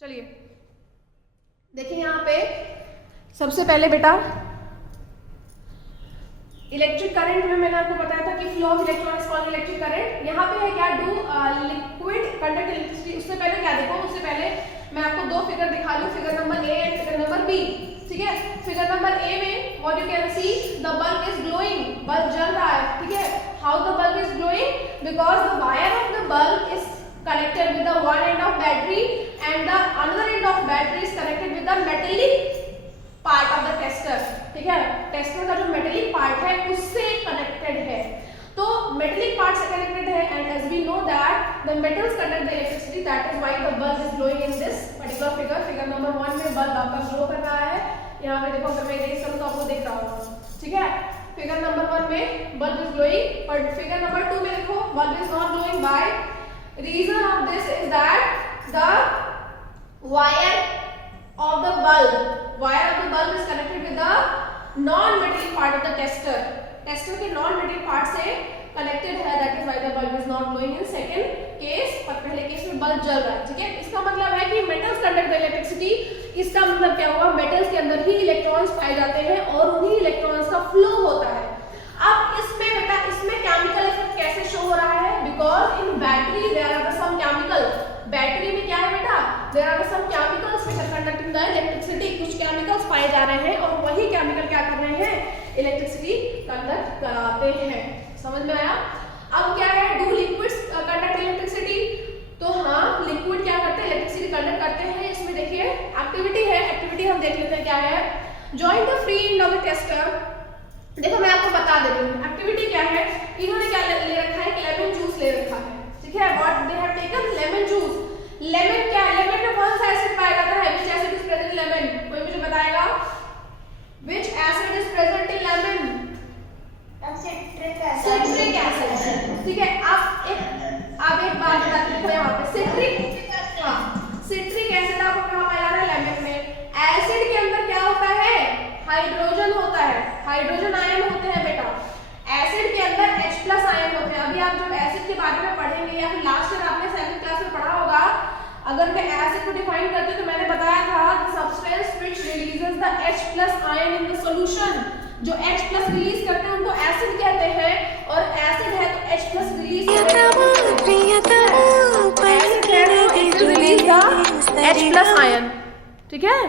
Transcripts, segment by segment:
चलिए देखिए यहाँ पे सबसे पहले बेटा इलेक्ट्रिक करंट में मैंने आपको बताया था कि flow of electrons called electric current. यहाँ पे है क्या, डू लिक्विड कंडक्ट इलेक्ट्रिसिटी। उससे पहले क्या देखो, उससे पहले मैं आपको दो फिगर दिखा लूं, figure number A and figure number B. ठीक है, फिगर नंबर ए में what you can see, the bulb is glowing, bulb जल रहा है। ठीक है, how the bulb is glowing, because the wire of the bulb is connected with the one end of battery and the another end of battery is connected with the metallic part of the tester। ठीक है, tester का जो metallic part है उससे connected है, तो metallic part से connected है। And as we know that the metals conduct the electricity, that is why the bulb is glowing in this particular figure. Figure number 1 में बल्ब आपका ग्लो कर रहा है। यहाँ पे देखो, अगर मैं इरेज करूं तो आपको दिख रहा होगा। ठीक है, फिगर नंबर 1 में बल्ब इज ग्लोइंग, और फिगर नंबर 2 में देखो bulb is not glowing. By reason of this is that the wire of the bulb is connected with the non-metallic part of the tester के non-metallic part से connected है, that is why the bulb is not glowing in second case। और पहले case में bulb जल रहा है। ठीक है, इसका मतलब है कि metals conduct the electricity। इसका मतलब क्या हुआ, metals के अंदर ही इलेक्ट्रॉन्स पाए जाते हैं और उन्हीं इलेक्ट्रॉन्स का फ्लो होता है। अब इसमें बेटा, इसमें केमिकल इफेक्ट कैसे शो हो रहा है, because in battery there are some chemical. Battery में क्या है बेटा, there are some chemicals which are conducting the electricity. कुछ केमिकल्स पाए जा रहे हैं और वही केमिकल क्या कर रहे हैं, इलेक्ट्रिसिटी कंडक्ट कराते हैं। समझ में आया। अब क्या है, डू लिक्विड्स कंडक्ट इलेक्ट्रिसिटी, तो हाँ लिक्विड क्या करते हैं, इलेक्ट्रिसिटी कंडक्ट करते हैं। इसमें देखिए एक्टिविटी है, एक्टिविटी हम देख लेते हैं क्या है। Join the free end of the tester. देखो मैं आपको बता दे रही हूँ एक्टिविटी क्या है। इन्होंने क्या ले रखा है, लेमन जूस ले रखा है। ठीक है, what they have taken, lemon juice. Lemon क्या है, लेमन में कौन सा एसिड पाया जाता है, which acid is present in lemon, कोई मुझे बताएगा, which acid is present in lemon, citric acid. ठीक है, अब एक बात बता देखो यहाँ पे सिट्रिक, हाँ सिट्रिक एसिड आपको कहाँ पाया जा रहा है, लेमन में। एसिड के अंदर क्या होता है, हाइड्रोजन होता है, हाइड्रोजन आयन होते हैं बेटा। एसिड के अंदर H+ आयन होते हैं। अभी आप जब एसिड के बारे में पढ़ेंगे या फिर लास्ट ईयर आपने 7th क्लास में पढ़ा होगा, अगर मैं एसिड को डिफाइन करती हूं तो मैंने बताया था the substance which releases the H+ ion in the solution. जो H+ रिलीज करते हैं उनको एसिड कहते हैं, और एसिड है तो H+ रिलीज करेगा, एसिड है तो it will release the H+ ion. ठीक है,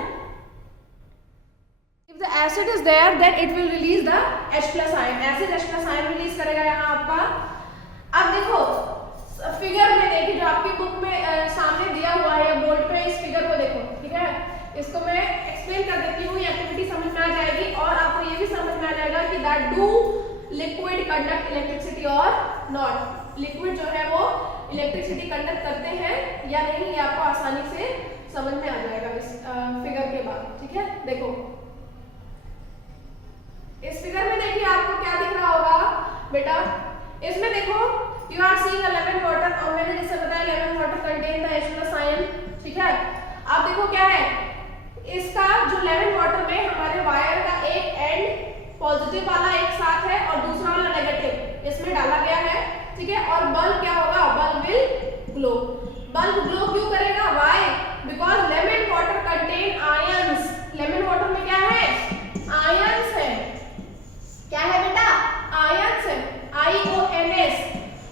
the acid is there then it will release the H+ ion। acid H+ ion release करेगा यहाँ आपका। अब देखो फिगर में देखिए जो आपकी बुक में सामने दिया हुआ है बोर्ड पे, इस फिगर को देखो। ठीक है, इसको मैं एक्सप्लेन कर देती हूँ, ये एक्टिविटी समझ में आ जाएगी और आपको ये भी समझ में आ जाएगा कि that do liquid conduct electricity और नॉट। लिक्विड जो है वो इलेक्ट्रिसिटी कंडक्ट करते हैं या नहीं, ये आपको आसानी से समझ में आ जाएगा इस फिगर के बाद। ठीक है, देखो इस फिगर में देखिए आपको क्या दिख रहा होगा बेटा, इसमें देखो you are seeing a lemon water, और मैंने जैसे बताया lemon water contain the H+ ion. ठीक है, अब देखो क्या है, इसका जो लेमन वाटर में हमारे वायर का एक एंड पॉजिटिव वाला एक साथ है और दूसरा वाला नेगेटिव इसमें डाला गया है। ठीक है, और बल्ब क्या होगा, bulb will glow. Bulb glow क्यों करेगा, why, because lemon water contain ions. Lemon water में क्या है, आयंस है। क्या है बेटा, आयंस है, IONS,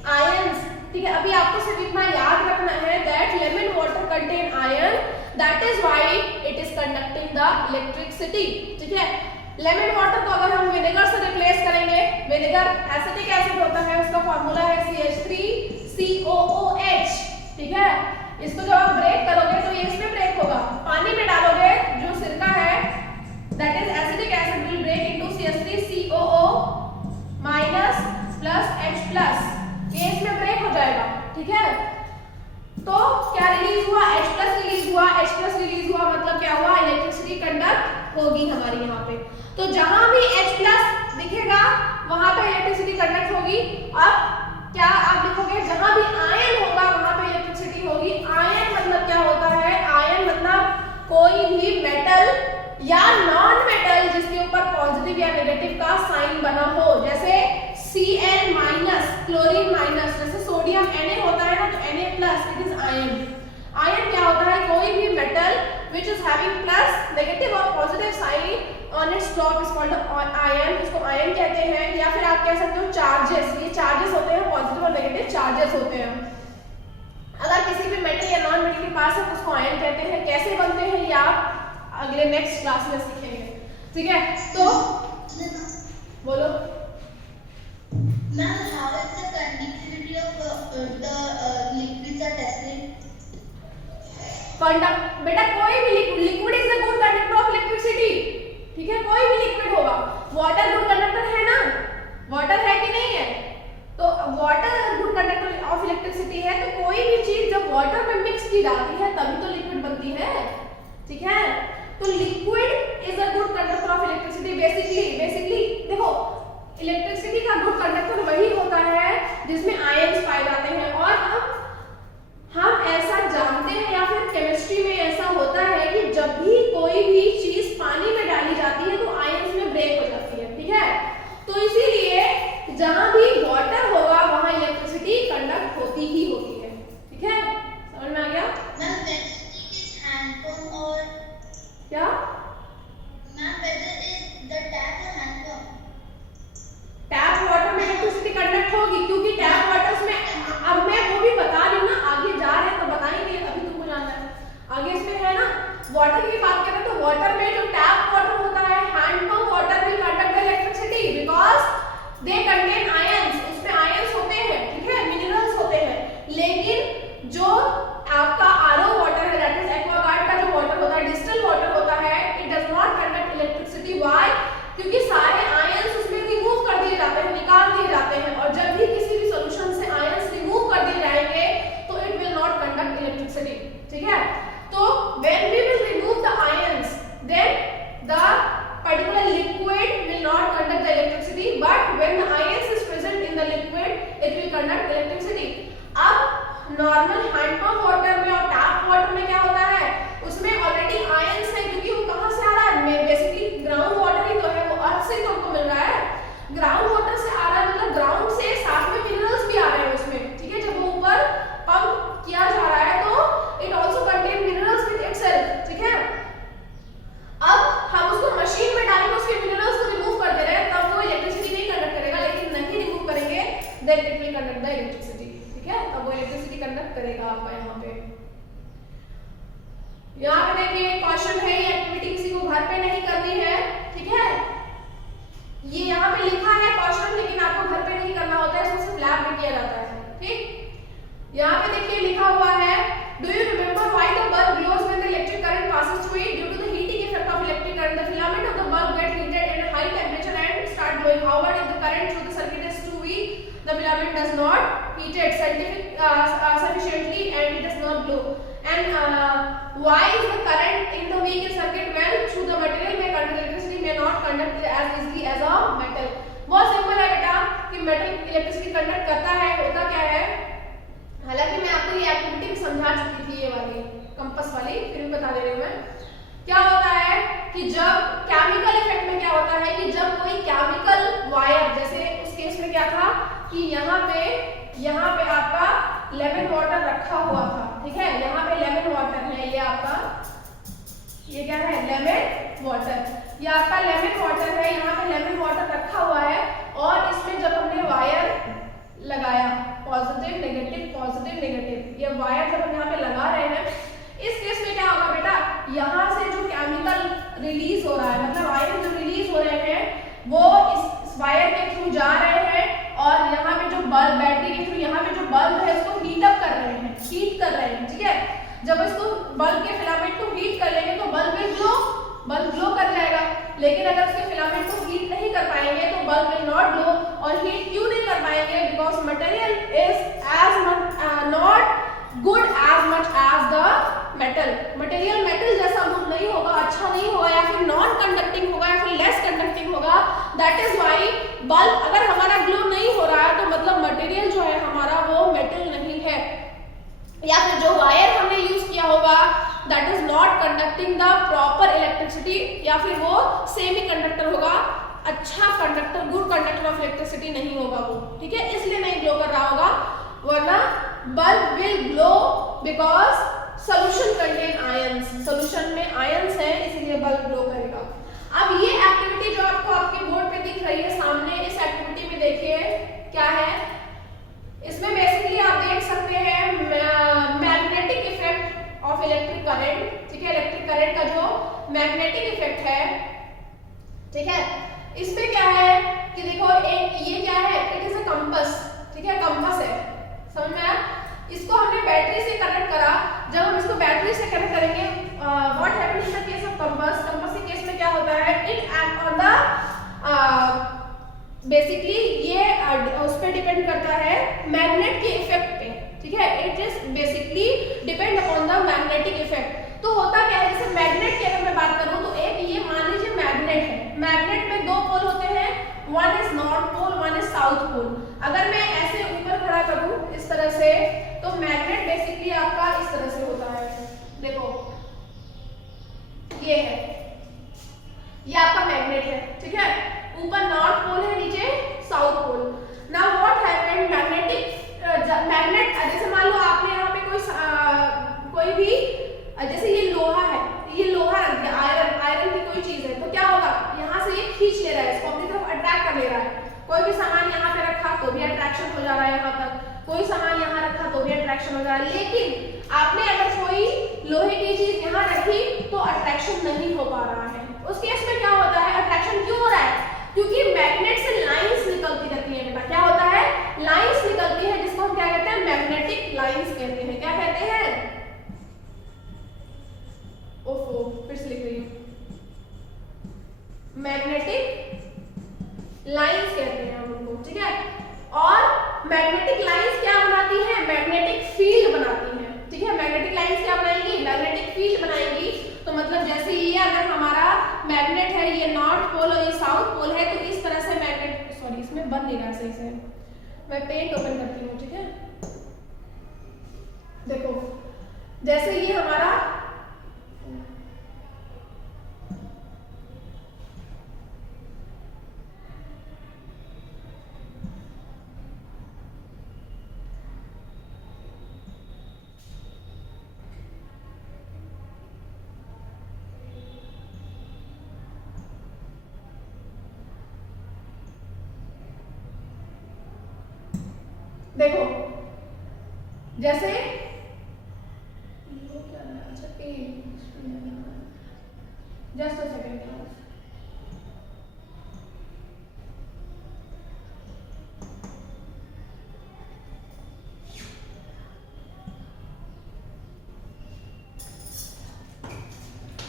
आयंस। ठीक है, अभी आपको सिर्फ इतना याद रखना है that lemon water contain ion, that is why it is conducting the electricity. ठीक है, लेमन वाटर को अगर हम विनेगर से रिप्लेस करेंगे, विनेगर एसिटिक एसिड होता है, उसका फार्मूला है CH3COOH। ठीक है, इसको जब आप ब्रेक करोगे तो ये इसमें ब्रेक होगा, पानी में डालोगे जो सिरका है that is acidic acid will break into CH3COO minus H+, ये इसमें ब्रेक हो जाएगा। ठीक है, तो क्या रिलीज हुआ, H+ रिलीज हुआ। H+ रिलीज हुआ मतलब क्या हुआ, इलेक्ट्रिसिटी कंडक्ट होगी हमारी यहाँ पे। तो जहां भी H+ दिखेगा वहां पे इलेक्ट्रिसिटी कंडक्ट होगी। अब क्या आप लिखोगे, जहां भी आयन होगा वहां पे इलेक्ट्रिसिटी होगी। आयन मतलब क्या होता है, आयन मतलब कोई भी मेटल या नॉन मेटल जिसके ऊपर पॉजिटिव या नेगेटिव का साइन बना हो, जैसे Cl- क्लोरीन माइनस, जैसे सोडियम Na होता है ना, तो Na+, it is ion. Ion क्या होता है, कोई भी metal which is having plus, negative or positive sign on its top is called ion, इसको ion कहते हैं, या फिर आप कह सकते हो चार्जेस, ये चार्जेस होते हैं, पॉजिटिव और नेगेटिव चार्जेस होते हैं। अगर किसी भी मेटल या नॉन मेटल के पास है तो उसको आयन कहते हैं। कैसे बनते हैं ये आप अगले नेक्स्ट क्लास में सीखेंगे, ठीक है। तो बोलो ma'am, how is the conductivity of the liquids are tested? Conduct बेटा कोई भी liquid is the good conductor of electricity, ठीक है। कोई भी लिक्विड होगा, वाटर गुड कंडक्टर है ना, वाटर है कि नहीं है, तो water good conductor of electricity है, तो कोई भी चीज जब वाटर में मिक्स की जाती है तभी तो लिक्विड बनती है, ठीक है। तो liquid is a good conductor of electricity. Basically देखो इलेक्ट्रिसिटी का गुड कंडक्टर वही होता है जिसमें आयंस पाए जाते हैं, और हम ऐसा जानते हैं या फिर केमिस्ट्री में ऐसा होता है कि जब भी कोई भी चीज पानी में डाली जाती है तो आयंस में ब्रेक हो जाती है, ठीक है। तो इसीलिए जहां भी वाटर होगा वहां इलेक्ट्रिसिटी कंडक्ट होती ही होती है, ठीक है। समझ में आ गया ma'am, whether it is hand pump or क्या? Ma'am, whether is the tap or hand pump? Tap water में इलेक्ट्रिसिटी कंडक्ट होगी, क्योंकि टैप वाटर में अब मैं वो भी बता रही हूँ ना, आगे जा रहे हैं तो बताएंगे, अभी तुमको जानना है। आगे इसमें है ना वाटर की बात करें तो वाटर में जो टैप वाटर होता है, hand pump water will conduct the electricity because they contain ions, उसमें आयंस होते हैं, ठीक है, मिनरल्स होते हैं। लेकिन जो आपका आरओ वाटर है, दैट इज एक्वागार्ड का जो वाटर होता है, डिस्टिल वाटर होता है, it does not conduct electricity. Why? क्योंकि सारे आयंस उसमें रिमूव कर दिए जाते हैं, निकाल दिए जाते हैं, और जब भी किसी भी सॉल्यूशन से आयंस रिमूव कर दिए जाएंगे तो it will not conduct electricity, ठीक है। तो when we will remove the ions then the particular liquid will not conduct the electricity, but when the ions is present in the liquid it will conduct electricity। अब normal hand pump water में और tap water में क्या होता है, उसमें already ions है, क्योंकि वो कहां से आ रहा है, बेसिकली ग्राउंड वाटर ही तो है, वो अर्थ से तो हमको मिल रहा है, ग्राउंड वाटर से आ रहा है, मतलब ग्राउंड से साथ में मिनरल्स भी आ रहे हैं उसमें, ठीक है। जब वो ऊपर पंप किया जा रहा है तो it also contain minerals with itself, ठीक है। अब हम उसको मशीन में डालेंगे, उसके मिनरल्स को रिमूव कर दे रहे हैं, तब वो इलेक्ट्रिसिटी नहीं कंडक्ट करेगा, लेकिन नहीं रिमूव करेंगे then it will conduct the electricity, ठीक है। तब वो इलेक्ट्रिसिटी कंडक्ट करेगा आपका। यहाँ पे देखिए क्वेश्चन है, ये एक्टिविटी किसी को घर पे नहीं करनी है, ठीक है। ये यहाँ पे लिखा है क्वेश्चन, लेकिन आपको घर पे नहीं करना होता है, इसको सिर्फ लैब में किया जाता है, ठीक। यहाँ पे देखिए लिखा हुआ है, do you remember why the bulb glows when the electric current passes through it? Due to the heating effect of electric current the filament of the bulb get heated at high temperature and start glowing. However, if the current through the circuit is too weak, the filament does not heat it sufficiently and it does not glow. And why is the current in the weak circuit well through the material may conduct electricity may not conduct as easily as a metal? बहुत simple है बेटा कि metal electricity conduct करता है, होता क्या है, हालांकि मैं आपको ये एक्टिविटी भी समझा चुकी थी, ये वाली कंपास वाली, फिर भी बता दे रही हूँ मैं। क्या होता है कि जब केमिकल इफेक्ट में क्या होता है कि जब कोई केमिकल वायर, जैसे उस केस में क्या था कि यहाँ पे आपका लेमन वाटर रखा हुआ था, ठीक है, यहाँ पे लेमन वाटर है, ये आपका, ये क्या है, लेमन वाटर, ये आपका लेमन वाटर है, यहाँ पे लेमन वाटर रखा हुआ है, और इसमें जब हमने वायर लगाया, पॉजिटिव नेगेटिव, ये वायर जब हम यहाँ पे लगा रहे हैं, इस केस में क्या होगा बेटा, यहाँ से जो केमिकल रिलीज हो रहा है, मतलब आयन जो रिलीज हो रहे हैं वो इस वायर के थ्रू जा रहे हैं, और यहाँ पे जो बल्ब, बैटरी के थ्रू यहाँ पे जो बल्ब है उसको हीट अप कर रहे हैं, हीट कर रहे हैं, ठीक है। जब इसको बल्ब के फिलामेंट को हीट कर लेंगे तो बल्ब ग्लो कर जाएगा, लेकिन अगर उसके फिलामेंट को हीट नहीं कर पाएंगे तो बल्ब विल नॉट ग्लो। और हीट क्यों नहीं कर पाएंगे? Because material is as not good as much as the metal. Material metal जैसा गुड नहीं होगा, अच्छा नहीं होगा, या फिर नॉन कंडक्टिंग होगा, या फिर लेस कंडक्टिंग होगा। दैट इज व्हाई बल्ब अगर हमारा ग्लो नहीं हो रहा है तो मतलब मटेरियल जो है हमारा वो मेटल नहीं है, या फिर जो वायर हमने यूज किया होगा that is not conducting the proper electricity, या फिर वो सेमी कंडक्टर होगा, अच्छा conductor, good conductor of electricity नहीं होगा वो, ठीक है, इसलिए नहीं ग्लो कर रहा होगा। वरना bulb will glow because solution contain ions, solution में करंट, ठीक है, इलेक्ट्रिक करंट का जो मैग्नेटिक इफेक्ट है, ठीक है, इसमें क्या है कि देखो एक ये क्या है, इट इज अ कंपास, ठीक है, कंपास है, समझ में आया। इसको हमने बैटरी से कनेक्ट करा, जब हम इसको बैटरी से कनेक्ट करेंगे, what happens in the case of compass, compass के केस में क्या होता है, it act on the basically ये उस पर डिपेंड करता है मैग्नेट के इफेक्ट पे, ठीक है, it is basically depend upon the magnetic effect. तो होता क्या है, जैसे मैग्नेट की अगर मैं बात करूं तो एक ये मान लीजिए मैग्नेट है, मैग्नेट में दो पोल होते हैं, one is north pole, one is south pole. अगर मैं ऐसे ऊपर खड़ा करूं इस तरह से, तो मैग्नेट बेसिकली आपका इस तरह से होता है, देखो ये है, ये आपका मैग्नेट है, ठीक है, ऊपर नॉर्थ पोल है, नीचे south pole. Now what happened, magnet जैसे मान लो आपने यहाँ पे कोई भी जैसे ये लोहा है, ये लोहा रख दिया, आयरन की कोई चीज है, तो क्या होगा, यहाँ से ये खींच ले रहा है, इसको अपनी तरफ अट्रैक्ट कर ले रहा है। कोई भी सामान यहाँ पे रखा तो भी अट्रैक्शन हो जा रहा है यहाँ तक, कोई सामान यहाँ रखा तो भी अट्रैक्शन हो जा रहा है। लेकिन आपने अगर कोई लोहे की चीज यहाँ रखी तो अट्रैक्शन नहीं हो पा रहा है। उस केस में क्या होता है, अट्रैक्शन क्यों हो रहा है, क्योंकि मैग्नेट से लाइंस निकलती रहती है बेटा, क्या होता है, लाइंस निकलती है, जिसको हम क्या कहते हैं, मैग्नेटिक लाइंस कहते हैं। क्या कहते हैं, ओफो फिर से लिख रही हूँ, मैग्नेटिक लाइंस कहते हैं हम उनको, ठीक है। और मैग्नेटिक लाइंस क्या बनाती है, मैग्नेटिक फील्ड बनाती है, ठीक है। मैग्नेटिक लाइंस क्या बनाएंगी, मैग्नेटिक फील्ड बनाएंगी। तो मतलब जैसे ये अगर हमारा मैग्नेट है, ये नॉर्थ पोल और ये साउथ पोल है, तो इस तरह से मैग्नेट, सॉरी इसमें बन नहीं रहा सही से, मैं पेंट ओपन करती हूँ, ठीक है। देखो जैसे ये हमारा देखो जैसे जस्ट अ सेकंड,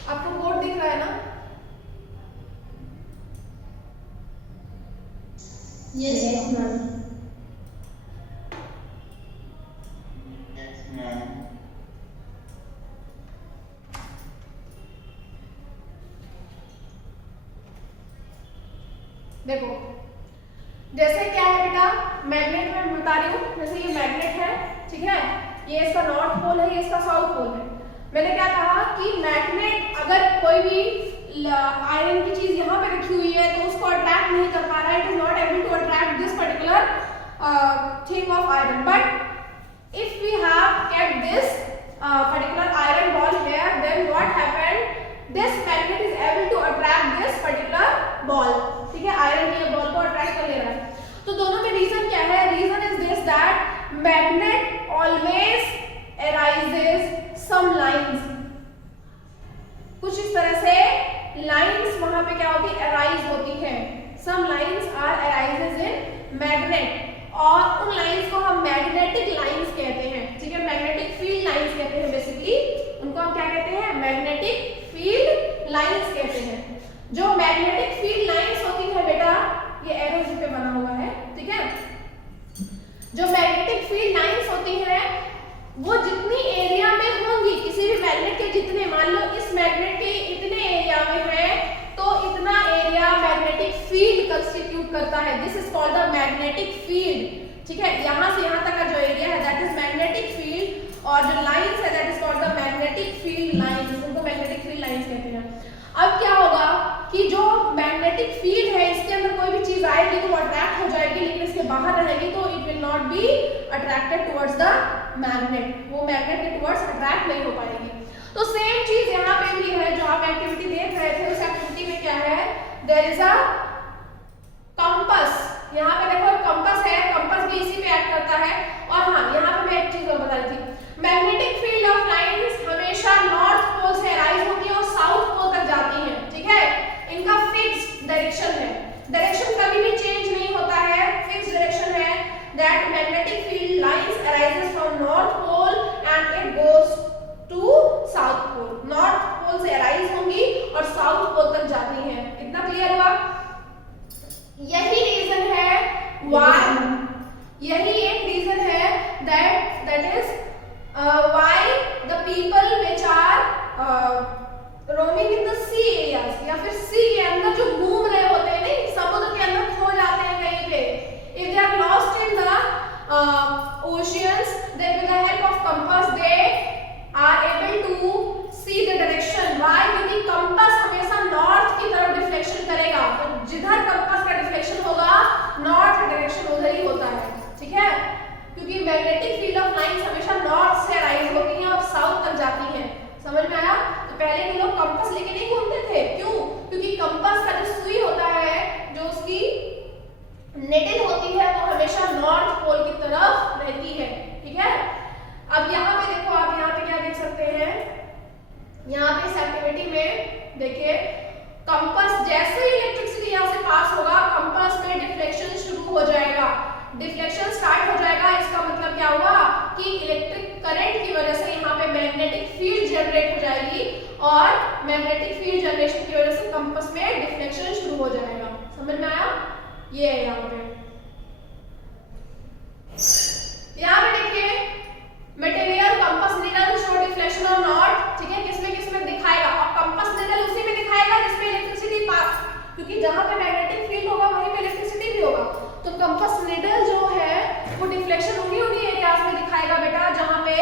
आपको बोर्ड दिख रहा है ना? Yes, ma'am. देखो जैसे क्या है बेटा, मैग्नेट में बता रही हूँ, जैसे ये मैग्नेट है, ठीक है, ये इसका नॉर्थ पोल है, ये इसका साउथ पोल है। मैंने क्या कहा कि मैग्नेट अगर कोई भी आयरन की चीज यहाँ पे रखी हुई है तो उसको अट्रैक्ट नहीं कर पा रहा है, it is not able to attract this particular thing of iron. But if we have kept this particular iron ball here, then what happened, this magnet is able to attract this particular ball, ठीक है, iron की ball को attract कर ले रहा है। तो दोनों में रीजन क्या है, reason is this that magnet always arises some lines, कुछ इस तरह से लाइंस वहां पे क्या होती है, अराइज होती है, some lines are arises in magnet, और उन लाइंस को हम मैग्नेटिक लाइंस कहते हैं, ठीक है, मैग्नेटिक फील्ड लाइंस कहते हैं, बेसिकली उनको हम क्या कहते हैं, मैग्नेटिक फील्ड लाइंस कहते हैं। जो मैग्नेटिक फील्ड लाइंस होती है बेटा, ये एरो इस पे बना हुआ है, ठीक है, जो मैग्नेटिक फील्ड लाइंस होती है वो जितनी एरिया में होंगी, किसी भी मैग्नेट के जितने, मान लो इस मैग्नेट के इतने एरिया में है तो इतना एरिया मैग्नेटिक फील्ड कंस्टिट्यूट करता है, this is called the magnetic field, ठीक है। यहां से यहां तक का जो एरिया है दैट इज मैग्नेटिक फील्ड, और जो लाइंस है that is called the magnetic field lines, उनको मैग्नेटिक फील्ड लाइंस कहते हैं। अब क्या होगा कि जो मैग्नेटिक फील्ड है इसके अंदर कोई भी चीज आएगी तो वो अट्रैक्ट हो जाएगी, लेकिन इसके बाहर रहेगी तो it will not be attracted towards the magnet, वो मैग्नेट के टुवर्ड्स अट्रैक्ट नहीं हो पाएगी। तो सेम चीज यहाँ पे भी है, जो आप एक्टिविटी देख रहे थे उस एक्टिविटी में क्या है, देयर इज अ कंपास, यहाँ पे देखो कंपास है, कंपास भी इसी पे एक्ट करता है। और हाँ, यहाँ पे मैं एक चीज और बता रही थी, मैग्नेटिक फील्ड ऑफ लाइंस हमेशा north roaming in the sea areas, या फिर सी के अंदर जो घूम रहे होते हैं, नहीं समुद्र के अंदर खो जाते हैं कहीं पे, if they are lost in the oceans, then with the help of compass they are able to see the direction. Why? क्योंकि कंपास हमेशा नॉर्थ की तरफ डिफ्लेक्शन करेगा, तो जिधर कंपास का डिफ्लेक्शन होगा नॉर्थ डायरेक्शन उधर ही होता है, ठीक है, क्योंकि मैग्नेटिक फील्ड ऑफ लाइंस हमेशा नॉर्थ से राइज होती हैं और साउथ तक जाती हैं। समझ में आया? तो पहले के लोग कंपास लेके नहीं घूमते थे, क्यों? क्योंकि कंपास का जो सुई होता है, जो उसकी निडल होती है, वो हमेशा नॉर्थ पोल की तरफ रहती है, ठीक है। अब यहाँ पे देखो, आप यहाँ पे क्या देख सकते हैं, यहाँ पे इस एक्टिविटी में देखिए कंपास जैसे ही इलेक्ट्रिसिटी यहाँ से पास होगा कंपास में डिफ्लेक्शन शुरू हो जाएगा, डिफ्लेक्शन स्टार्ट हो जाएगा। इसका मतलब क्या हुआ कि इलेक्ट्रिक करंट की वजह से यहाँ पे मैग्नेटिक फील्ड जनरेट हो जाएगी और मैग्नेटिक फील्ड जनरेशन की वजह से कंपास में डिफ्लेक्शन शुरू हो जाएगा। समझ में आया? ये है यहाँ पे देखिए material compass needle show deflection और नॉट, ठीक है, किसमें दिखाएगा, और कंपास निडल उसी में दिखाएगा जिसमें इलेक्ट्रिसिटी पास, क्योंकि जहां पे मैग्नेटिक फील्ड होगा वहीं पे इलेक्ट्रिसिटी भी होगा, तो कंपास निडल जो है वो डिफ्लेक्शन उन्हीं एरियाज में दिखाएगा बेटा जहां पे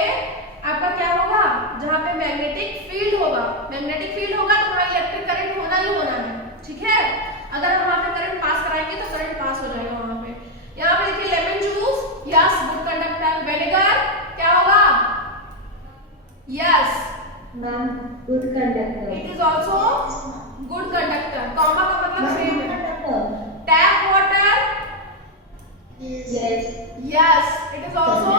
आपका क्या होगा, जहां पे मैग्नेटिक फील्ड होगा। मैग्नेटिक फील्ड होगा तो वहां इलेक्ट्रिक करंट होना ही होना है, ठीक है। अगर हम वहां पे करंट पास कराएंगे तो करंट पास हो जाएगा वहां पे। यहाँ पे देखिए lemon juice, yes good conductor, vinegar क्या होगा, yes ma'am good conductor, it is also good conductor, comma का मतलब सेम है। Tap water, yes yes it is also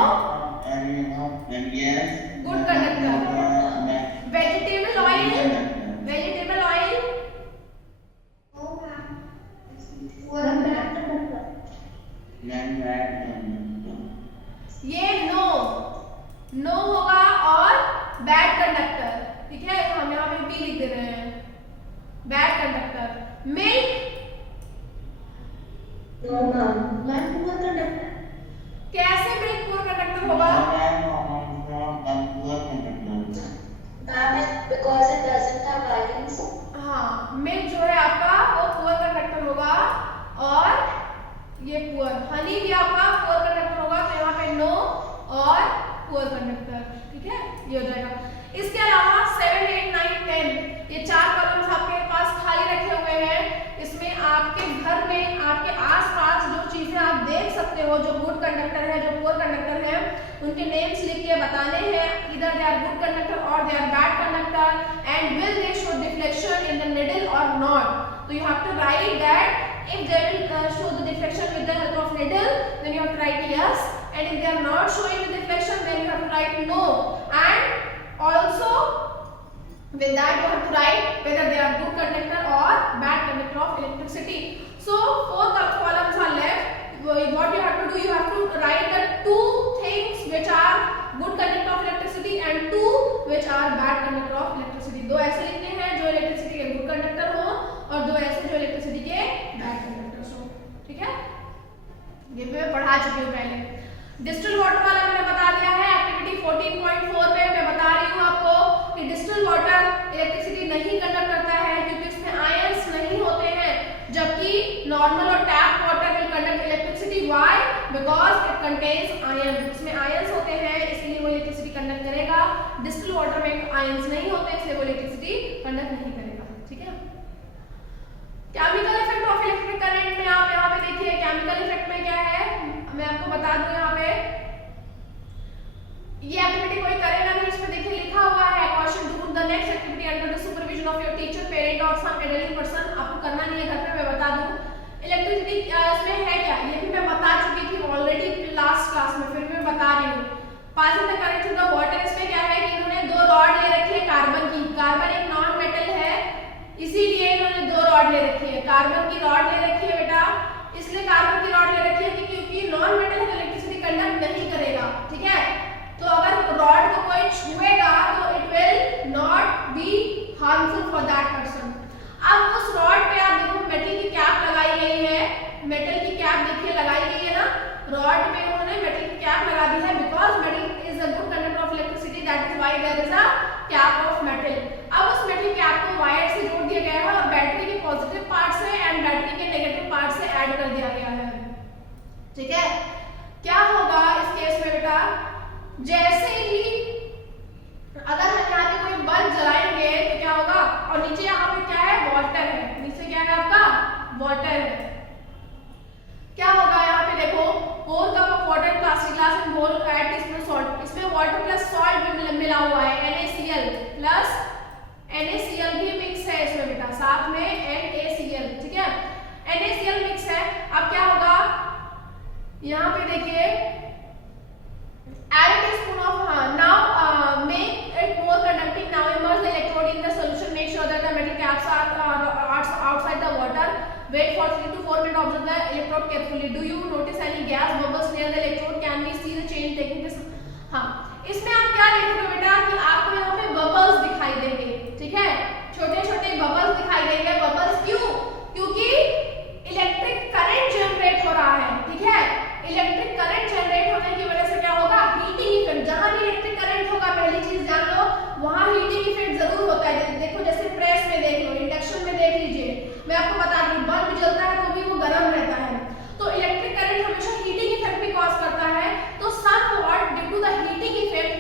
yes, good conductor. Vegetable oil, vegetable oil ये no होगा और bad conductor, ठीक है, हम यहाँ पे बी लिख दे रहे हैं, bad conductor. Milk, no ma'am poor conductor, कैसे मिल्क पुअर कंडक्टर होगा, because it doesn't have wirings. हाँ मिल्क जो है आपका वो पुअर कंडक्टर होगा और ये पुअर, हनी भी आपका पुअर कंडक्टर होगा, तो यहाँ पे नो और पुअर कंडक्टर, ठीक है, ये हो जाएगा। इसके अलावा 7, 8, 9, 10 ये चार कॉलम्स आपके पास खाली रखे हुए हैं। इसमें आपके घर में आपके आसपास जो चीजें आप देख सकते हो जो गुड कंडक्टर है, जो पुअर कंडक्टर है, उनके नेम्स लिख के बताने हैं, इधर दे आर गुड कंडक्टर और they are bad conductor, and will they show deflection in the needle और नॉट। तो you have to write that if they will show the deflection with the help of needle, then you have to write yes, and if they are not showing the deflection, then you have to write no, and also with that you have to write whether they are good conductor or bad conductor of electricity. So 4 columns are left. What you have to do, you have to write the 2 things which are good conductor of electricity and 2 which are bad conductor of electricity. 2 ऐसे लिखने हैं जो electricity के good conductor हो और 2 ऐसे जो electricity के बैड कंडक्टर्स हो, ठीक है। ये भी मैं पढ़ा चुकी हूँ पहले। डिस्टिल वाटर वाला मैंने बता दिया है, एक्टिविटी 14.4 में मैं बता रही हूँ आपको कि डिस्टिल वाटर इलेक्ट्रिसिटी नहीं कंडक्ट करता है क्योंकि उसमें आयंस नहीं होते हैं, जबकि नॉर्मल और tap water will conduct electricity. Why? Because it contains ion, उसमें आयंस होते हैं इसलिए वो इलेक्ट्रिसिटी कंडक्ट करेगा। डिस्टिल वाटर में आयंस नहीं होते इसलिए वो इलेक्ट्रिसिटी कंडक्ट नहीं करेगा, ठीक है। Chemical effect of electric current में आप यहाँ पे देखिए, केमिकल इफेक्ट में क्या है मैं आपको बता दूं। यहाँ पे ये एक्टिविटी कोई करेगा नहीं, इसमें देखिए लिखा हुआ है question do the next activity under the supervision of your teacher, parent और सम एडल्ट पर्सन। आपको करना नहीं है घर पे, मैं बता दूं। इलेक्ट्रिसिटी इसमें है क्या, ये भी मैं बता चुकी थी ऑलरेडी लास्ट क्लास में, फिर मैं बता रही हूँ। Passing the current through the water, इसमें क्या है कि इन्होंने 2 रॉड ले रखी है कार्बन की। कार्बन एक नॉन मेटल है इसीलिए इन्होंने 2 रॉड ले रखी है, कार्बन की रॉड ले रखी है बेटा, इसलिए कार्बन की रॉड ले रखी है क्योंकि नॉन मेटल है तो इलेक्ट्रिसिटी कंडक्ट नहीं करेगा, ठीक है। तो अगर रॉड को कोई छुएगा तो it will not be harmful for that person. अब उस रॉड पे आप देखो मेटल की कैप लगाई गई है, मेटल की कैप देखिए लगाई गई है ना, रॉड पे उन्होंने मेटल की कैप लगा दी है because metal is a good conductor of electricity, that is why there is a cap of metal. ठीक है। क्या होगा इस केस में बेटा, जैसे ही अगर हम यहाँ पे कोई बल्ब जलाएंगे तो क्या होगा, और नीचे यहाँ पे क्या है, वाटर है, नीचे क्या है आपका, वाटर है। क्या होगा यहाँ पे देखो, 4 cup of water plastic glass and बोल ऐड टीस्पून सॉल्ट, इसमें वाटर प्लस सॉल्ट भी मिला हुआ है, NaCl प्लस NaCl भी मिक्स है इसमें बेटा, साथ में NaCl, ठीक है, NaCl मिक्स है। अब क्या होगा यहाँ पे देखिए, add a teaspoon of now make it more conducting, now immerse the electrode in the solution, make sure that the metal caps are outside the water, wait for 3 to 4 minutes, observe the electrode carefully, do you notice any gas bubbles near the electrode, can we see the change taking this। हाँ, इसमें आप क्या देखोगे बेटा कि आपको यहाँ पे बबल्स दिखाई देंगे, ठीक है, छोटे छोटे बबल्स दिखाई देंगे। बबल्स क्यों, क्योंकि इलेक्ट्रिक करंट जनरेट हो रहा है, ठीक है, इलेक्ट्रिक करंट जनरेट होने की वजह से क्या होगा, हीटिंग इफेक्ट, जहां भी इलेक्ट्रिक करंट होगा पहली चीज जान लो वहां हीटिंग इफेक्ट जरूर होता है। देखो जैसे प्रेस में देख लो, इंडक्शन में देख लीजिए, मैं आपको बता दूं बल्ब जलता है तो भी वो गर्म रहता है, तो इलेक्ट्रिक करंट हमेशा हीटिंग इफेक्ट भी कॉज करता है। तो somewhat due to the heating effect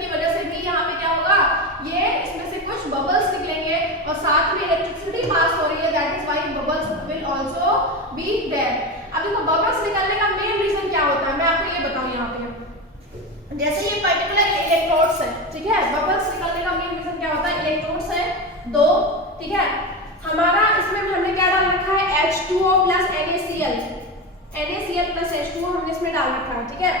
की वजह से भी यहाँ पे क्या होगा, ये इसमें से कुछ बबल्स निकलेंगे और साथ में इलेक्ट्रिसिटी पास हो रही है, that is why bubbles will also be there. अब देखो बबल्स निकलने का मेन रीजन क्या होता है, मैं आपको ये बताऊं। यहाँ पे जैसे ये पर्टिकुलर इलेक्ट्रोड्स है, ठीक है, बबल्स निकलने का मेन रीजन क्या होता है, इलेक्ट्रोड्स है 2, ठीक है, हमारा इसमें हमने क्या डाल रखा है, H2O plus NaCl plus H2O हमने इसमें डाल रखा है, ठीक है।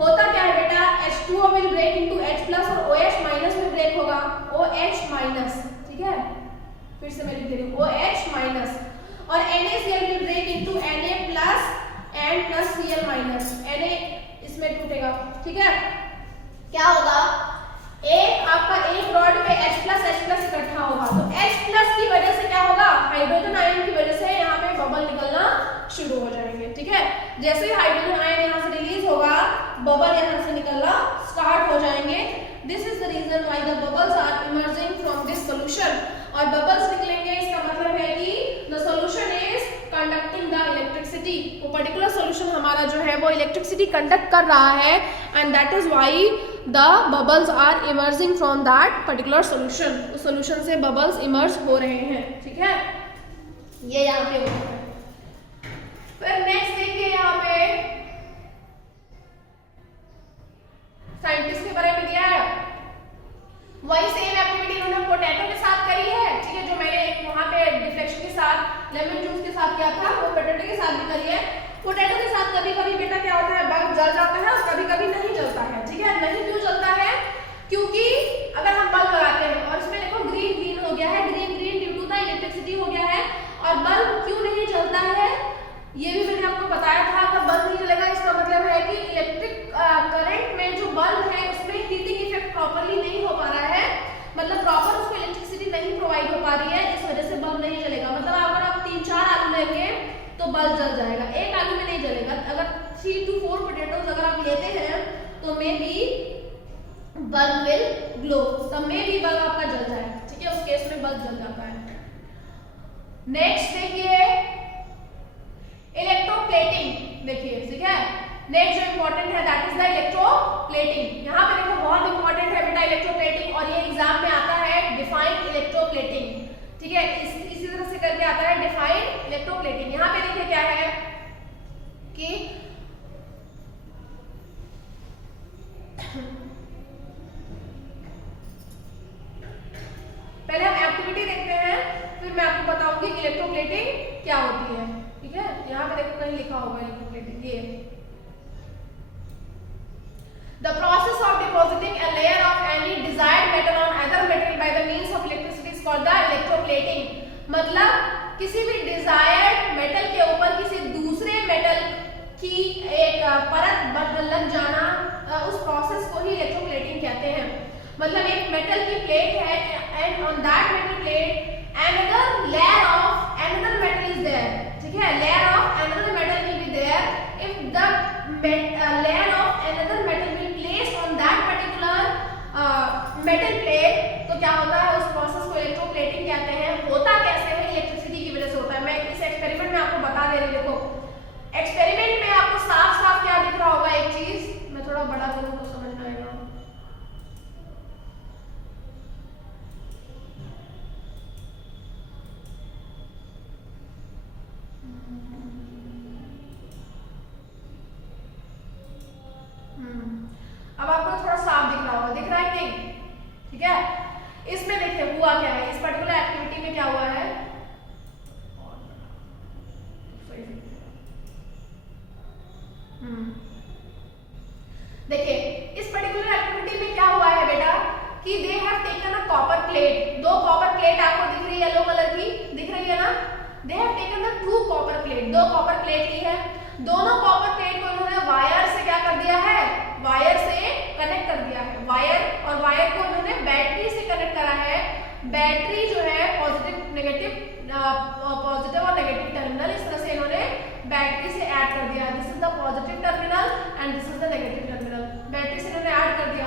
होता क्या है बेटा, H2O will break into H plus और OH माइनस में ब्रेक होगा, OH माइनस, ठीक है, फिर से मैं लिख दे रही हूँ OH माइनस, और NaCl will break into Na plus and plus Cl minus, Na इसमें टूटेगा, ठीक है। क्या होगा, एक आपका एक रॉड पे H प्लस इकट्ठा होगा, तो H प्लस की वजह से क्या होगा, हाइड्रोजन आयन की वजह से यहाँ पे बबल निकलना शुरू हो जाएंगे, ठीक है। जैसे ही हाइड्रोजन आयन यहाँ से रिलीज होगा, बबल यहाँ से निकलना स्टार्ट हो जाएंगे। This is the reason why the bubbles are emerging from this solution, और बबल्स निकलेंगे इसका मतलब है कि the solution is conducting the electricity, वो पर्टिकुलर सॉल्यूशन हमारा जो है वो इलेक्ट्रिसिटी कंडक्ट कर रहा है, and that is why the bubbles are emerging from that particular solution, उस सॉल्यूशन से बबल्स इमर्ज हो रहे हैं, ठीक है, ये यहाँ पे होता है। फिर नेक्स्ट देखिए यहाँ पे साइंटिस्ट के बारे में दिया है, वही सेम एक्टिविटी उन्होंने पोटैटो के साथ करी है, ठीक है, जो मैंने वहां पे डिफ्लेक्शन के साथ लेमन जूस के साथ किया था, वो पोटैटो के साथ भी करी है। पोटैटो के साथ कभी कभी बेटा क्या होता है, बल्ब जल जाता है और कभी कभी नहीं जलता है, ठीक है। नहीं क्यों जलता है, क्योंकि अगर हम बल्ब लगाते हैं और इसमें देखो ग्रीन हो गया है, green due to the electricity हो गया है, और बल्ब क्यों नहीं जलता है ये भी मैंने आपको बताया था। अगर बल्ब नहीं जलेगा इसका मतलब है कि इलेक्ट्रिक करंट में जो बल्ब है उसमें हीटिंग इफेक्ट प्रॉपर्ली नहीं हो पा रहा है, मतलब प्रॉपर उसको इलेक्ट्रिसिटी नहीं प्रोवाइड हो पा रही है, इस वजह से बल्ब नहीं जलेगा। मतलब अगर आप 3-4 आलू लेंगे तो बल्ब जल जाएगा, एक आलू में नहीं जलेगा। अगर 3 to 4 पोटैटोज अगर आप लेते हैं तो may be bulb will glow, तब मे बी बल्ब आपका जल जाएगा, ठीक है, उस केस में बल्ब जल जाता है। नेक्स्ट देखिए इलेक्ट्रोप्लेटिंग, देखिए ठीक है, नेक्स्ट जो इंपॉर्टेंट है दैट इज द इलेक्ट्रोप्लेटिंग। यहाँ पे देखो बहुत इंपॉर्टेंट है बेटा इलेक्ट्रोप्लेटिंग, और ये एग्जाम में आता है डिफाइन इलेक्ट्रोप्लेटिंग, ठीक है, इसी तरह से करके आता है डिफाइन इलेक्ट्रोप्लेटिंग। यहाँ पे देखिए क्या है कि पहले हम एक्टिविटी देखते हैं, फिर मैं आपको बताऊंगी इलेक्ट्रोप्लेटिंग क्या होती है, ठीक है। यहाँ पे देखो कहीं लिखा होगा इलेक्ट्रोप्लेटिंग, ये the process of depositing a layer of any desired metal on other metal by the means of electricity is called the electroplating। मतलब किसी भी डिजायर्ड मेटल के ऊपर किसी दूसरे मेटल की एक परत लग जाना, उस प्रोसेस को ही इलेक्ट्रोप्लेटिंग कहते हैं। मतलब एक मेटल की प्लेट है and on that metal plate another layer of another metal is there, ठीक है, layer of another metal will be there। if the layer of another metal will placed on that particular metal plate, तो क्या होता है, उस process को electroplating कहते हैं। होता कैसे है, इलेक्ट्रिसिटी की वजह से होता है। मैं इस एक्सपेरिमेंट में आपको बता दे रही हूँ, देखो एक्सपेरिमेंट में आपको साफ थोड़ा बड़ा करूँ तो समझ में आएगा। अब आपको थोड़ा साफ दिख रहा होगा, दिख रहा है कि नहीं? ठीक है, इसमें देखिए हुआ क्या है, इस पर्टिकुलर एक्टिविटी में क्या हुआ है। देखिए इस पर्टिकुलर एक्टिविटी में क्या हुआ है बेटा कि they have taken a copper plate, दो कॉपर प्लेट आपको दिख रही है येलो कलर की, दिख रही है ना। They have taken the two copper plate, दो कॉपर प्लेट ली है, दोनों कॉपर प्लेट को उन्होंने वायर से क्या कर दिया है, वायर से कनेक्ट कर दिया है। वायर और वायर को उन्होंने बैटरी से कनेक्ट करा है। बैटरी जो है पॉजिटिव नेगेटिव पॉजिटिव और नेगेटिव टर्मिनल इस तरह से इन्होंने बैटरी से ऐड कर दिया। This is the positive terminal and this is the negative terminal. Battery से इन्होंने ऐड कर दिया।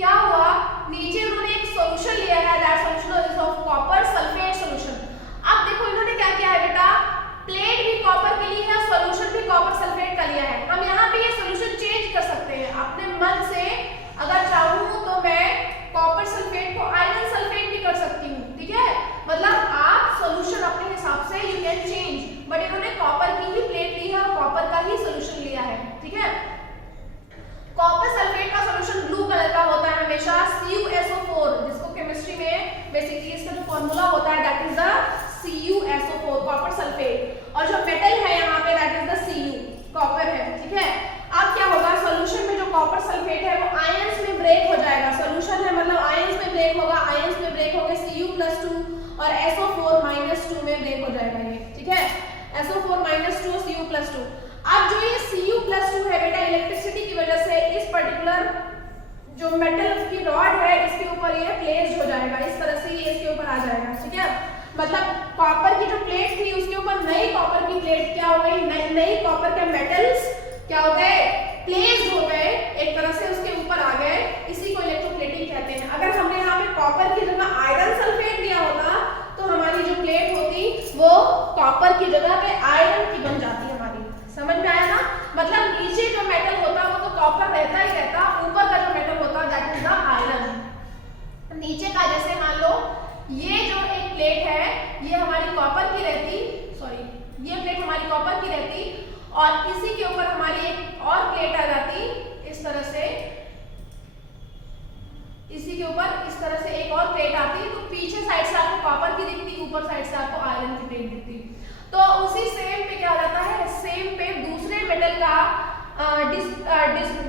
क्या हुआ, नीचे उन्होंने एक सॉल्यूशन लिया है, that solution is of copper sulphate solution. अब देखो इन्होंने क्या किया है बेटा, प्लेट भी कॉपर की ली है, सॉल्यूशन भी कॉपर सल्फेट का लिया है। हम यहाँ पे ये सॉल्यूशन चेंज कर सकते हैं अपने मन से, अगर चाहूँ तो मैं कॉपर सल्फेट को आयरन सल्फेट भी कर सकती हूँ। ठीक है, मतलब आप सॉल्यूशन अपने हिसाब से यू कैन चेंज, बट इन्होंने कॉपर की ही प्लेट ली है और कॉपर का ही सॉल्यूशन लिया है। ठीक है, कॉपर सल्फेट का सॉल्यूशन ब्लू कलर का होता है हमेशा, CuSO4, जिसको केमिस्ट्री में बेसिकली इसका जो फॉर्मूला होता है that is the CuSO4 copper sulphate, और जो मेटल है यहाँ पे that is the Cu copper है। ठीक है, अब क्या होगा, सॉल्यूशन में जो कॉपर सल्फेट है वो आयंस में ब्रेक हो जाएगा। सॉल्यूशन है मतलब आयंस में ब्रेक होगा, आयंस में ब्रेक होगा Cu+2 और SO4-2 में ब्रेक हो जाएगा ये। ठीक है, SO4-2 Cu+2। अब जो ये Cu+2 है बेटा, इलेक्ट्रिसिटी की वजह से इस पर्टिकुलर जो मेटल की रॉड है इसके ऊपर ये प्लेस्ड हो जाएगा, इस तरह से ये इसके ऊपर आ जाएगा। ठीक है, मतलब कॉपर की जो प्लेट थी उसके ऊपर नई कॉपर की प्लेट क्या हो गई, नई कॉपर के मेटल्स क्या हो गए, प्लेस्ड हो गए, एक तरह से उसके ऊपर आ गए। इसी को इलेक्ट्रोप्लेटिंग कहते हैं। अगर हमने यहाँ पे कॉपर की जगह आयरन सल्फेट दिया होता तो हमारी जो प्लेट होती वो कॉपर की जगह पे आयरन की बन जाती हमारी। समझ में आया ना, मतलब नीचे जो मेटल होता वो तो कॉपर रहता ही रहता, ऊपर का जो मेटल होता दैट इज द आयरन। नीचे का जैसे मान लो ये जो एक प्लेट है ये हमारी कॉपर की रहती, सॉरी ये प्लेट हमारी कॉपर की रहती और इसी के ऊपर हमारी एक और प्लेट आ जाती इस तरह से, इसी के ऊपर इस तरह से एक और प्लेट आती, तो पीछे साइड से आपको कॉपर की दिखती, ऊपर साइड से आपको आयरन की प्लेट दिखती। तो उसी सेम पे क्या हो जाता है, सेम पे दूसरे मेटल का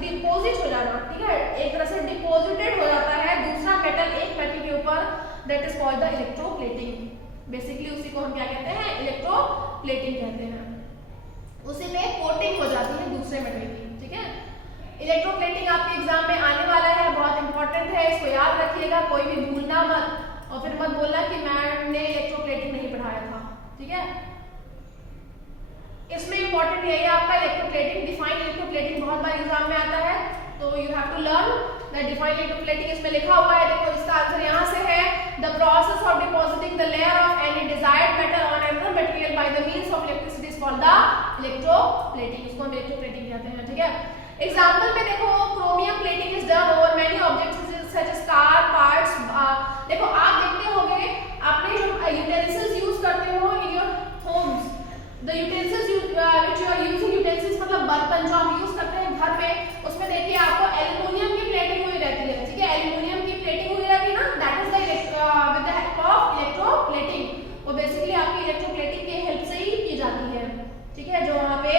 डिपोजिट हो जाना। ठीक है, एक तरह से डिपोजिटेड हो जाता है दूसरा मेटल एक मेटल के ऊपर, that is called the electroplating. Basically उसी को हम क्या कहते हैं, इलेक्ट्रोप्लेटिंग कहते हैं। उसी में कोटिंग हो जाती है दूसरे मेटल की। ठीक है, इलेक्ट्रोप्लेटिंग आपके एग्जाम में आने वाला है, बहुत इंपॉर्टेंट है, इसको याद रखिएगा, कोई भी भूलना मत और फिर मत बोलना कि मैम ने इलेक्ट्रोप्लेटिंग नहीं पढ़ाया था। ठीक है, इसमें इंपॉर्टेंट है ये आपका इलेक्ट्रोप्लेटिंग, डिफाइन इलेक्ट्रोप्लेटिंग बहुत बार एग्जाम में आता है, तो you have to learn the define electroplating. इसमें लिखा हुआ है, देखो इसका आंसर यहाँ से है, the process of depositing the layer of any desired metal on another material by the means of electricity is called the electroplating. इसको हम इलेक्ट्रोप्लेटिंग कहते हैं। ठीक है, एग्जांपल में देखो chromium plating is done over many objects such as car parts. देखो आप देखते होंगे आपने जो यूटेंसिल्स यूज करते हो in your homes, the utensils which you are using, utensils मतलब बर्तन जो हम यूज करते हैं घर में, उसमें देखिए आपको एल्युमिनियम की प्लेटिंग हुई रहती है। ठीक है, एल्युमिनियम की प्लेटिंग हुई रहती है ना, that is the with the help of electroplating. वो बेसिकली आपकी इलेक्ट्रोप्लेटिंग की हेल्प से ही की जाती है। ठीक है, जो वहां पे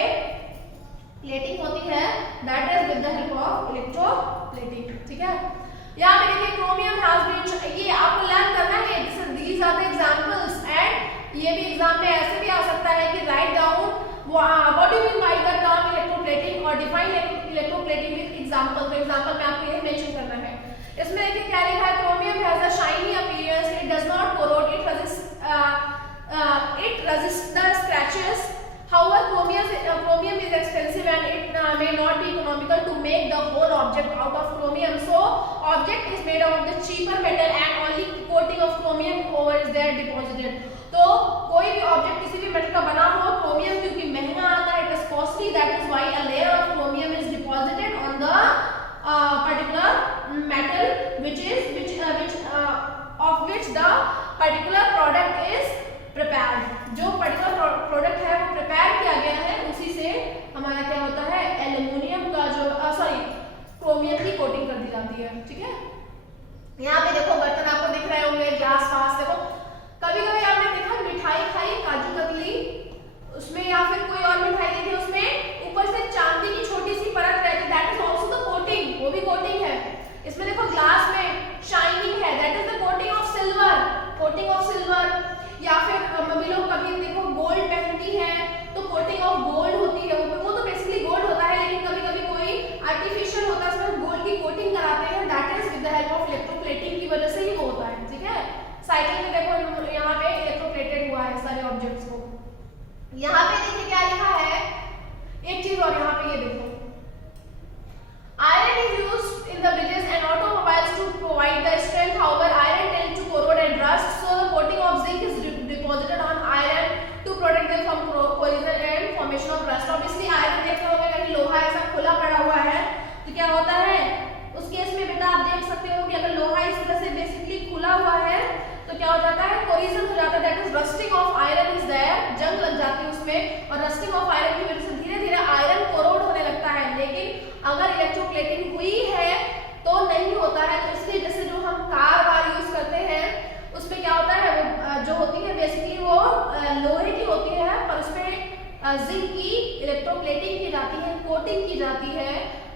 प्लेटिंग होती है that is with the help of electroplating. ठीक है, यहाँ पे देखिए क्रोमियम हैज बीन, ये आपको लर्न करना है, these are the examples and ये भी एग्जाम में ऐसे भी आ सकता है कि write down what do you mean by the term electroplating और डिफाइन इलेक्ट्रोप्लेटिंग विद एग्जांपल। तो एग्जांपल में आपको ये मेंशन करना है। इसमें देखिए क्या लिखा है, chromium has a shiny appearance, it does not corrode, it resist the scratches. However, chromium is expensive and it may not be economical to make the whole object out of chromium. So, object is made of the cheaper metal and only coating of chromium over is there deposited. तो कोई भी object किसी भी metal का बना हो, chromium क्योंकि महंगा आता है, it is costly, that is why a layer of chromium is deposited on the particular metal of which the particular product is prepared. जो particular product है वो prepare किया गया है, उसी से हमारा क्या होता है, एल्युमिनियम का जो क्रोमियम की कोटिंग कर दी जाती है। ठीक है, यहाँ पे देखो बर्तन आपको दिख रहे होंगे, ग्लास वास। देखो कभी कभी आपने देखा मिठाई खाई काजू कतली, उसमें या फिर कोई और मिठाई देखी, उसमें ऊपर से चांदी की छोटी सी परत रहती है, that is also the coating, वो भी कोटिंग है। इसमें देखो ग्लास में शाइनिंग है, that is the coating of silver, coating of silver. या फिर मम्मी लोग कभी देखो गोल्ड पहनती है तो कोटिंग ऑफ गोल्ड होती है, वो तो बेसिकली गोल्ड होता है, लेकिन कभी कभी कोई आर्टिफिशियल होता है उसमें गोल्ड की कोटिंग कराते हैं, that is with the help of electroplating की वजह से ही वो होता है। ठीक है, साइकिल में देखो यहाँ पे इलेक्ट्रोप्लेटेड हुआ है सारे ऑब्जेक्ट्स को। यहाँ पे देखिए क्या लिखा है, एक चीज और यहाँ पे ये देखो, iron is used in the bridges and automobiles to provide the strength. However, iron tends to corrode and rust, so the coating of zinc is deposited on iron to protect them from corrosion and formation of rust. Obviously, iron देखते होंगे कहीं लोहा ऐसा खुला पड़ा हुआ है तो क्या होता है, उस केस में बेटा आप देख सकते हो कि अगर लोहा इस तरह से बेसिकली खुला हुआ है तो क्या हो जाता है, कोरिजन हो जाता है, that is rusting of iron is there, जंग लग जाती है उसमें, और रस्टिंग ऑफ आयरन की वजह से धीरे धीरे आयरन कोरोड होने लगता है। लेकिन अगर इलेक्ट्रोप्लेटिंग हुई है तो नहीं होता है, तो इसलिए जैसे जो हम कार वार यूज करते हैं उसमें क्या होता है, वो जो होती है बेसिकली वो लोहे की होती है, पर उसमें जिंक की इलेक्ट्रोप्लेटिंग की जाती है, कोटिंग की जाती है,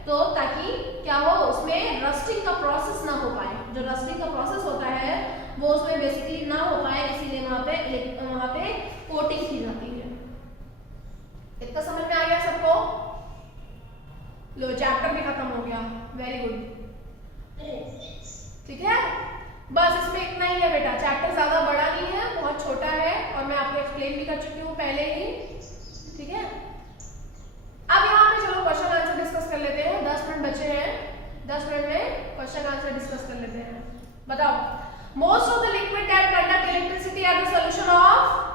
तो ताकि क्या हो, उसमें रस्टिंग का प्रोसेस ना हो पाए, जो रस्टिंग का प्रोसेस होता है वो उसमें बेसिकली ना हो पाए, इसीलिए वहां पे कोटिंग की जाती है। इतना समझ में आ गया सबको? लो चैप्टर भी खत्म हो गया, वेरी गुड। ठीक है, बस इसमें इतना ही है बेटा, चैप्टर ज्यादा बड़ा नहीं है, बहुत छोटा है, और मैं आपको एक्सप्लेन भी कर चुकी हूँ पहले ही। ठीक है, अब यहाँ पे चलो क्वेश्चन आंसर डिस्कस कर लेते हैं, 10 मिनट बचे हैं, 10 मिनट में क्वेश्चन आंसर डिस्कस कर लेते हैं। बताओ, most of the liquid that conduct electricity are the solution of